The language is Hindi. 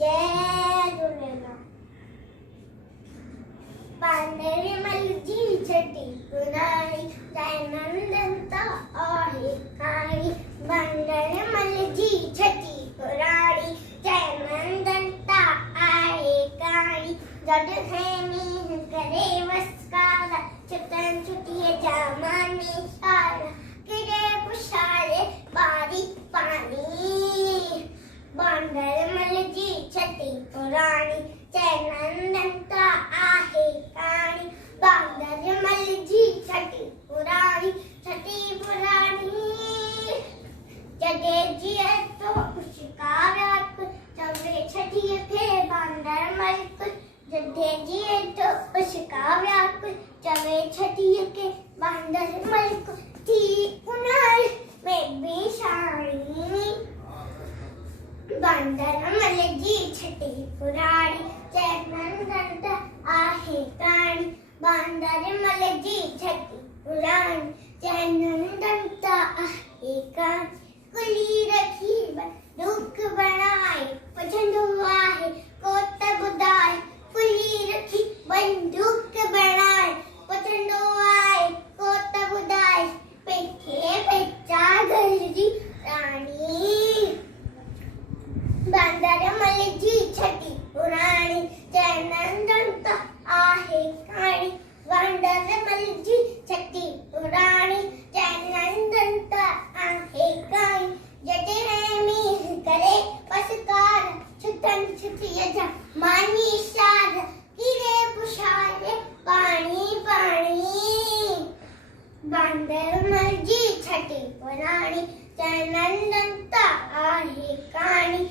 जय झूलेलाल। बांदर मल जी छटी पुराणी जय नंदनता आहे काणी। बांदर मल जी छटी पुराणी जय नंदनता आहे काणी। जड है मीन करे वस्कारा छुटन छुटिए जामानी सारा किरे पुशाले बारी पानी। बांदर मल जी छटी पुराणी जय नंदनता आहे काणी। बांदर मल जी छटी पुराणी जगे जिए तो उसका रात चवे छठी थे बांदर मल जगे जिए तो उसका रात चवे छठी के बांदर मल थी उनाई में बेशानी। बांदर मल जी छटी पुराणी जय नंदनता आहे काणी। बांदर मल जी छटी पुराणी जय नंदनता आहे काणी। कुली रखी दुख बनाए पसंद हुआ है कोत बुदाए। कुली रखी बंदूक बनाए पसंद हुआ है कोत बुदाए। पेटे पेचा गलजी रानी। बांदर मल जी छटी पुराणी जय नंदनता आहे काणी। बांदर मल जी छटी पुराणी जय नंदनता आहे काणी। जटे है मीन करे पसकार छुटन छुटिए जामानी सारा किरे पुशाले पानी पानी। बांदर मल जी छटी पुराणी जय नंदनता आहे काणी।